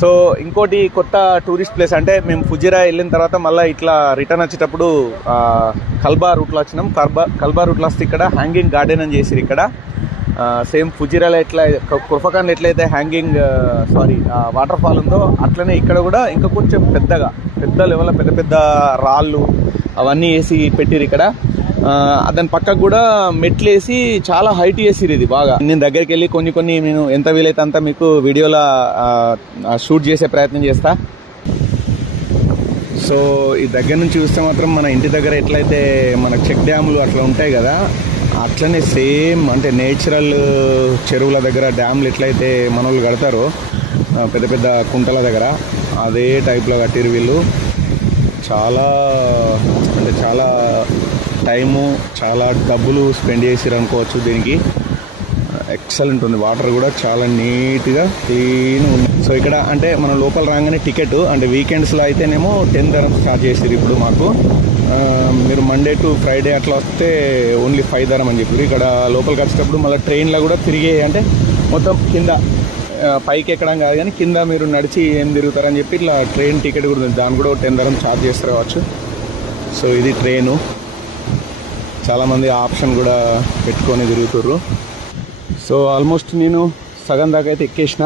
So ఇంకోటి కొత్త tourist place అంటే మేము ఫుజిరా వెళ్ళిన తర్వాత మళ్ళీ ఇట్లా రిటర్న్ వచ్చేటప్పుడు కల్బా రూట్లో వచ్చినాం. కల్బా రూట్లో వస్తే ఇక్కడ హ్యాంగింగ్ గార్డెన్ అని చేసిరు. ఇక్కడ సేమ్ ఫుజిరాలో ఎట్లా కుర్ఫకాన్లో ఎట్లయితే హ్యాంగింగ్ వాటర్ ఫాల్ ఉందో అట్లనే ఇక్కడ కూడా ఇంకా కొంచెం పెద్ద లెవెల్లో పెద్ద పెద్ద రాళ్ళు అవన్నీ వేసి పెట్టిరు. ఇక్కడ దాని పక్కకు కూడా మెట్లు వేసి చాలా హైట్ చేసిరు. ఇది బాగా నేను దగ్గరికి వెళ్ళి కొన్ని నేను ఎంత వీలైతే అంతా మీకు వీడియోలో షూట్ చేసే ప్రయత్నం చేస్తా. సో ఈ దగ్గర నుంచి చూస్తే మాత్రం మన ఇంటి దగ్గర ఎట్లయితే మన చెక్ డ్యాములు అట్లా ఉంటాయి కదా, అట్లనే సేమ్ అంటే నేచురల్ చెరువుల దగ్గర డ్యామ్లు ఎట్లయితే మనోళ్ళు కడతారో పెద్ద పెద్ద కుంటల దగ్గర అదే టైప్లో కట్టిరు వీళ్ళు. చాలా టైము చాలా డబ్బులు స్పెండ్ చేసిరు అనుకోవచ్చు. దీనికి ఎక్సలెంట్ ఉంది. వాటర్ కూడా చాలా నీట్గా క్లీన్ ఉంది. సో ఇక్కడ అంటే మనం లోపల రాగానే టికెట్ అంటే వీకెండ్స్లో అయితేనేమో 10 dirhams స్టార్ట్ చేసిరు. ఇప్పుడు మాకు మీరు మండే టు ఫ్రైడే అట్లా వస్తే ఓన్లీ 5 dirhams అని చెప్పారు. ఇక్కడ లోపలికి వచ్చేటప్పుడు మళ్ళీ ట్రైన్లో కూడా తిరిగే అంటే మొత్తం కింద పైకి ఎక్కడం కాదు కానీ కింద మీరు నడిచి ఏం తిరుగుతారని చెప్పి ఇట్లా ట్రైన్ టికెట్ కూడా ఉంది. దాన్ని కూడా 10 dirhams ఛార్జ్ చేస్తారు కావచ్చు. సో ఇది ట్రైను. చాలామంది ఆప్షన్ కూడా పెట్టుకొని తిరుగుతుర్రు. సో ఆల్మోస్ట్ నేను సగం దాకా అయితే ఎక్కేసిన.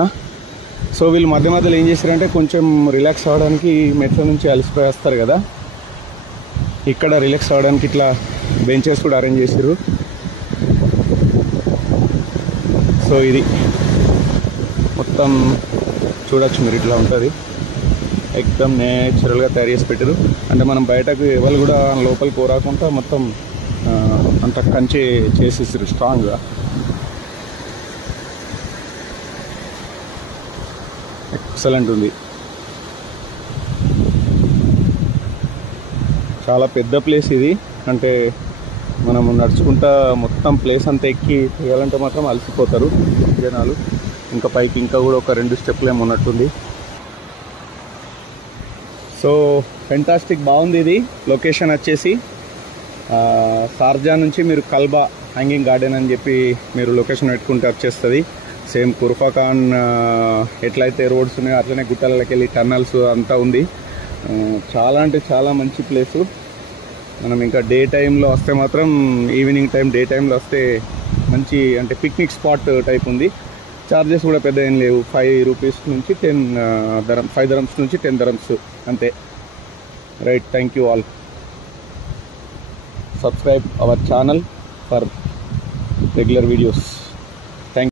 సో వీళ్ళు మధ్యలో ఏం చేశారంటే కొంచెం రిలాక్స్ అవ్వడానికి మెట్ల నుంచి అలసిపోయి వస్తారు కదా, ఇక్కడ రిలాక్స్ అవ్వడానికి ఇట్లా బెంచెస్ కూడా అరేంజ్ చేశారు. సో ఇది మొత్తం చూడొచ్చు మీరు, ఇట్లా ఉంటుంది. ఎక్దమ్ నేచురల్గా తయారు చేసి పెట్టారు. అంటే మనం బయటకు ఎవరు కూడా లోపలికి కోరాకుండా మొత్తం అంత కంచి చేసేసారు స్ట్రాంగ్గా. ఎక్సలెంట్ ఉంది. చాలా పెద్ద ప్లేస్ ఇది. అంటే మనము నడుచుకుంటా మొత్తం ప్లేస్ అంతా ఎక్కి చేయాలంటే మాత్రం అలసిపోతారు జనాలు. ఇంకా పైకి ఇంకా కూడా ఒక 2 స్టెప్లు ఏమో ఉన్నట్టుంది. సో ఫెంటాస్టిక్, బాగుంది. ఇది లొకేషన్ వచ్చేసి షార్జా నుంచి మీరు కల్బా హ్యాంగింగ్ గార్డెన్ అని చెప్పి మీరు లొకేషన్ పెట్టుకుంటే వచ్చేస్తుంది. సేమ్ కుర్ఫకాన్ ఎట్లయితే రోడ్స్ ఉన్నాయో అట్లనే గుట్టలకి వెళ్ళి టన్నల్స్ అంతా ఉంది. చాలా అంటే చాలా మంచి ప్లేసు. మనం ఇంకా డే టైంలో వస్తే మాత్రం ఈవినింగ్ టైం డే టైంలో వస్తే మంచి అంటే పిక్నిక్ స్పాట్ టైప్ ఉంది. చార్జెస్ కూడా పెద్ద ఏం లేవు. 5 రూపీస్ నుంచి 5 dirhams నుంచి 10 dirhams అంతే. Right, thank you all. Subscribe our channel for regular videos.